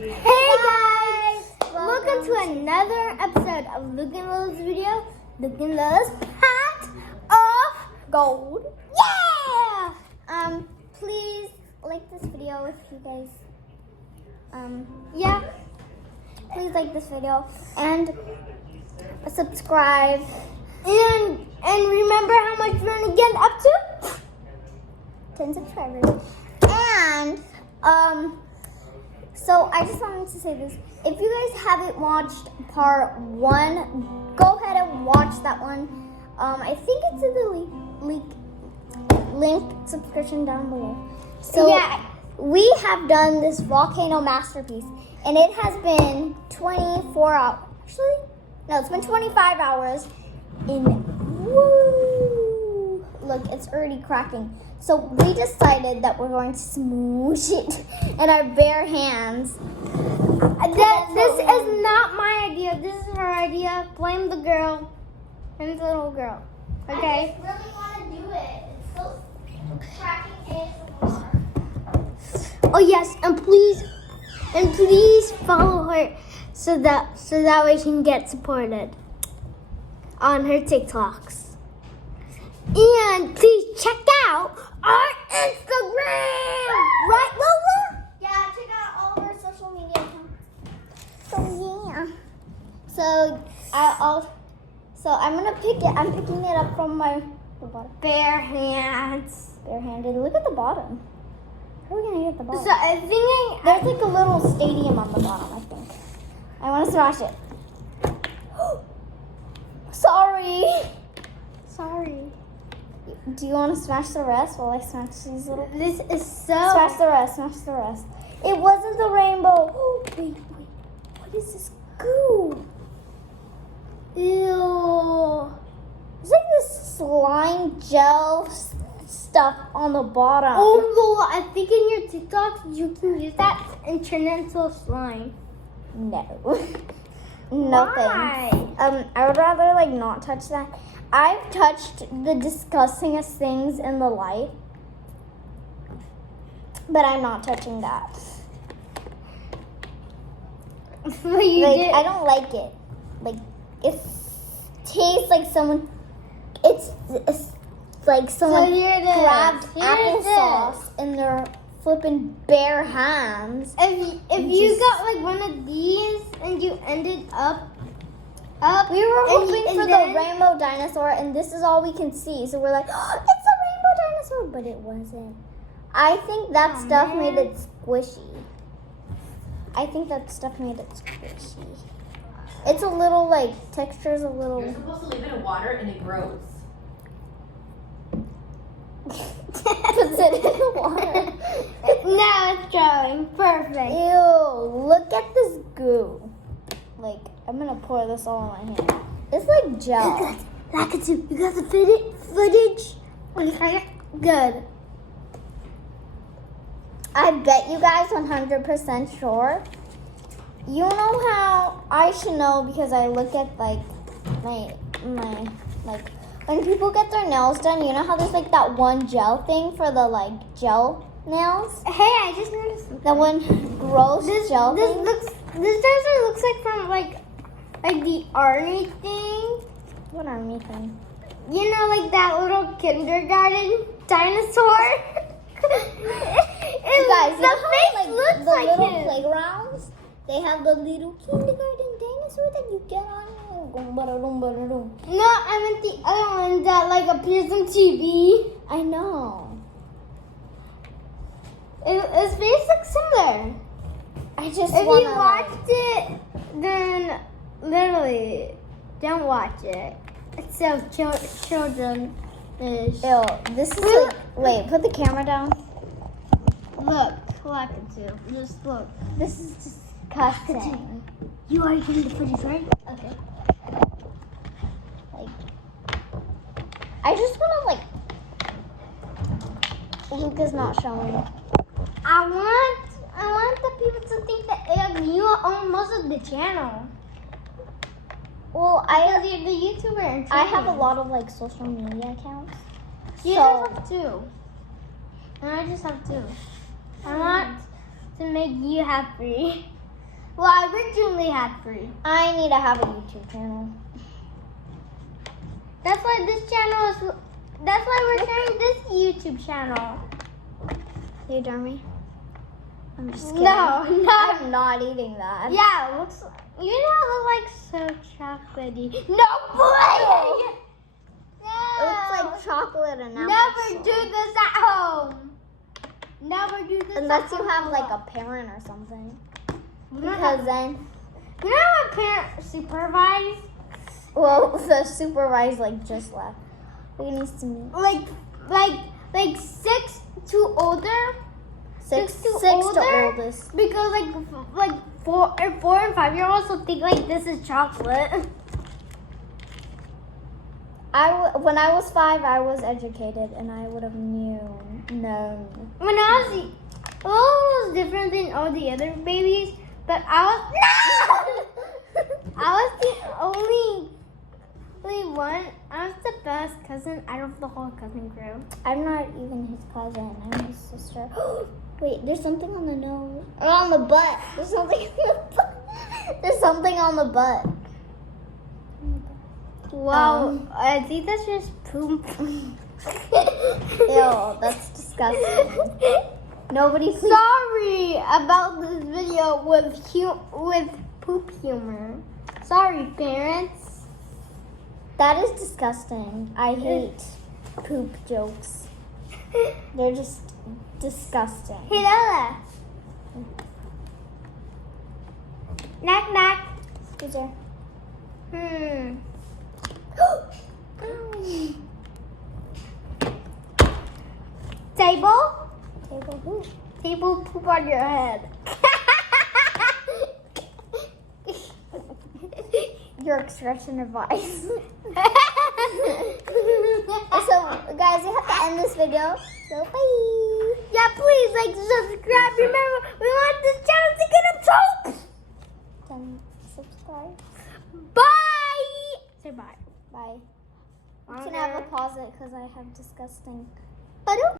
Hey guys! Welcome to another episode of Luke and Lola's video. Luke and Lola's pot of gold. Yeah! Please like this video if you guys please like this video and subscribe and remember how much we're gonna get up to 10 subscribers. And so I just wanted to say this. If you guys haven't watched part 1, go ahead and watch that one. I think it's in the link subscription down below. So yeah, we have done this volcano masterpiece, and it has been 24 hours. Actually, no, it's been 25 hours. Look, it's already cracking. So we decided that we're going to smoosh it in our bare hands. This is not my idea. This is her idea. Blame the girl. Blame the little girl. Okay? I really want to do it. It's so cracking ASMR. Oh yes, and please follow her so that way she can get supported on her TikToks. And please check out our Instagram, right, Lola? Yeah, check out all of our social media accounts. So yeah. So I'm gonna pick it. I'm picking it up from the bottom. Bare hands. Barehanded. Look at the bottom. How are we gonna get the bottom? So I think there's like a little stadium on the bottom. I think. I want to smash it. Sorry. Do you want to smash the rest while I smash these little? This is so. Smash the rest. It wasn't the rainbow. Oh, wait. What is this goo? Ew. It's like this slime gel stuff on the bottom. Oh, Lola, I think in your TikTok you can use that and turn it into a slime. No. No thanks. I would rather not touch that. I've touched the disgustingest things in the life, but I'm not touching that. I don't like it. It tastes like someone. It's like someone grabbed applesauce in their flipping bare hands. If you got one of these and you ended up. We were hoping for the rainbow dinosaur, and this is all we can see. So we're like, oh, it's a rainbow dinosaur, but it wasn't. I think that stuff made it squishy. It's a little, texture's a little... You're supposed to leave it in water, and it grows. Puts it in the water. Now it's growing. Perfect. Ew, look at this goo. I'm gonna pour this all in my hand. It's like gel. You got the footage? Okay, good. I bet you guys 100% sure. You know how I should know because I look at my when people get their nails done, you know how there's that one gel thing for the gel nails? Hey, I just noticed that one gross gel thing. This dinosaur looks like from the army thing. What army thing? You know, that little kindergarten dinosaur. You guys, the face looks like the little playgrounds. They have the little kindergarten dinosaur that you get on. No, I meant the other one that appears on TV. I know. His face looks similar. If you watched it, then literally don't watch it. It's so children-ish. Ew, this is wait, put the camera down. Look, I can do. Just look. This is disgusting. You are getting the footage, right? Okay. I just want to Luke is not showing. I want the people to think that you own most of the channel. Well, you're the YouTuber. And I have a lot of social media accounts. You just have 2. And I just have 2. I want to make you happy. Well, I originally had 3. I need to have a YouTube channel. That's why this channel is. That's why we're sharing this YouTube channel. You dare me? I'm just kidding. No, no. I'm not eating that. Yeah, it looks. You know, it looks like so chocolatey. No way! It looks like chocolate and apple. Never do this at home. Never do this Unless at you home. have like a parent or something. We don't Because have, then, we don't have a parent supervise. well, the supervisor like just left. He needs to meet. Like 6 to older. Six to to older? oldest. Because like 4 and 5-year-olds will think like this is chocolate. When I was 5, I was educated and I would have known. When I was, was different than all the other babies, but I was the only one. I was the best cousin out of the whole cousin group. I'm not even his cousin. I'm his sister. Wait, there's something on the nose. Or on the butt. There's something on the butt. There's something on the butt. Wow, I think that's just poop. Ew, that's disgusting. Nobody please. Sorry about this video with poop humor. Sorry, parents. That is disgusting. I hate poop jokes. They're just disgusting. Hey, Lola. Knock, knock. Who's there? Table? Table who? Table poop on your head. Your expression of voice. So, guys, we have to end this video. So, bye. Yeah, please like, subscribe. Remember, we want this channel to get up top. Then subscribe. Bye. Say bye. Bye. You Okay. can have a pause it because I have disgusting.